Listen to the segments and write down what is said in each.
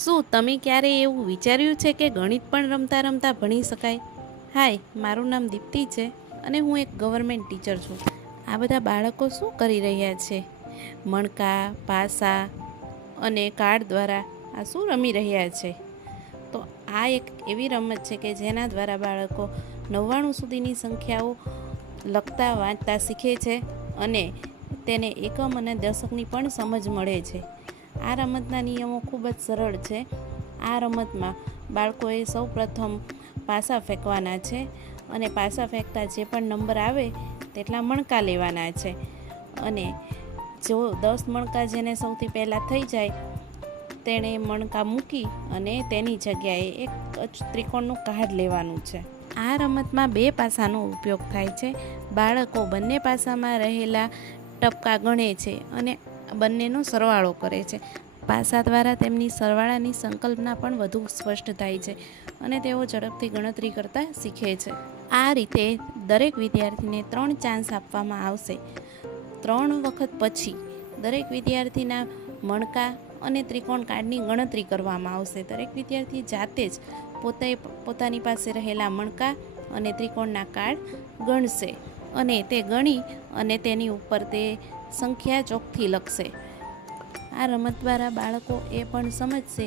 શું તમે ક્યારે એવું વિચાર્યું છે કે ગણિત પણ રમતા રમતા ભણી શકાય? હાય, મારું નામ દીપ્તિ છે અને હું એક ગવર્મેન્ટ ટીચર છું. આ બધા બાળકો શું કરી રહ્યા છે? મણકા, પાસા અને કાર્ડ દ્વારા આ શું રમી રહ્યા છે? તો આ એક એવી રમત છે કે જેના દ્વારા બાળકો 99 સુધીની સંખ્યાઓ લખતા વાંચતા શીખે છે અને તેને એકમ અને દશકની પણ સમજ મળે છે. આ રમતના નિયમો ખૂબ જ સરળ છે. આ રમતમાં બાળકોએ સૌ પ્રથમ પાસા ફેંકવાના છે અને પાસા ફેંકતા જે પણ નંબર આવે તેટલા મણકા લેવાના છે અને જો 10 મણકા જેને સૌથી પહેલાં થઈ જાય તેણે મણકા મૂકી અને તેની જગ્યાએ એક ત્રિકોણનું કાર્ડ લેવાનું છે. આ રમતમાં 2 પાસાનો ઉપયોગ થાય છે. બાળકો બંને પાસામાં રહેલા ટપકા ગણે છે અને બંનેનો સરવાળો કરે છે. પાસા દ્વારા તેમની સરવાળાની સંકલ્પના પણ વધુ સ્પષ્ટ થાય છે અને તેઓ ઝડપથી ગણતરી કરતા શીખે છે. આ રીતે દરેક વિદ્યાર્થીને 3 ચાન્સ આપવામાં આવશે. 3 વખત પછી દરેક વિદ્યાર્થીના મણકા અને ત્રિકોણ કાર્ડની ગણતરી કરવામાં આવશે. દરેક વિદ્યાર્થી જાતે જ પોતાની પાસે રહેલા મણકા અને ત્રિકોણના કાર્ડ ગણશે અને તે ગણી અને તેની ઉપર તે સંખ્યા ચોકથી લખશે. આ રમત દ્વારા બાળકો એ પણ સમજશે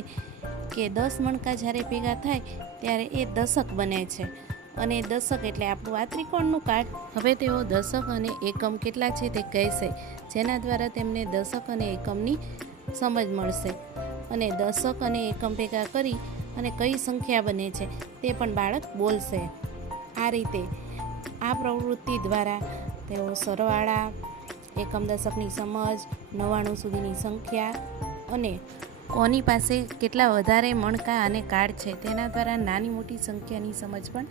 કે 10 મણકા જ્યારે ભેગા થાય ત્યારે એ દશક બને છે અને દશક એટલે આપણું આ ત્રિકોણનું કાર્ડ. હવે તેઓ દશક અને એકમ કેટલા છે તે કહેશે, જેના દ્વારા તેમને દશક અને એકમની સમજ મળશે અને દશક અને એકમ ભેગા કરી અને કઈ સંખ્યા બને છે તે પણ બાળક બોલશે. આ રીતે આ પ્રવૃત્તિ દ્વારા તેઓ સરવાળા, એકમ દશકની સમજ, 99 સુધીની સંખ્યા અને કોની પાસે કેટલા વધારે મણકા અને કાર્ડ છે તેના દ્વારા નાની મોટી સંખ્યાની સમજ પણ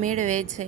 મેળવે છે.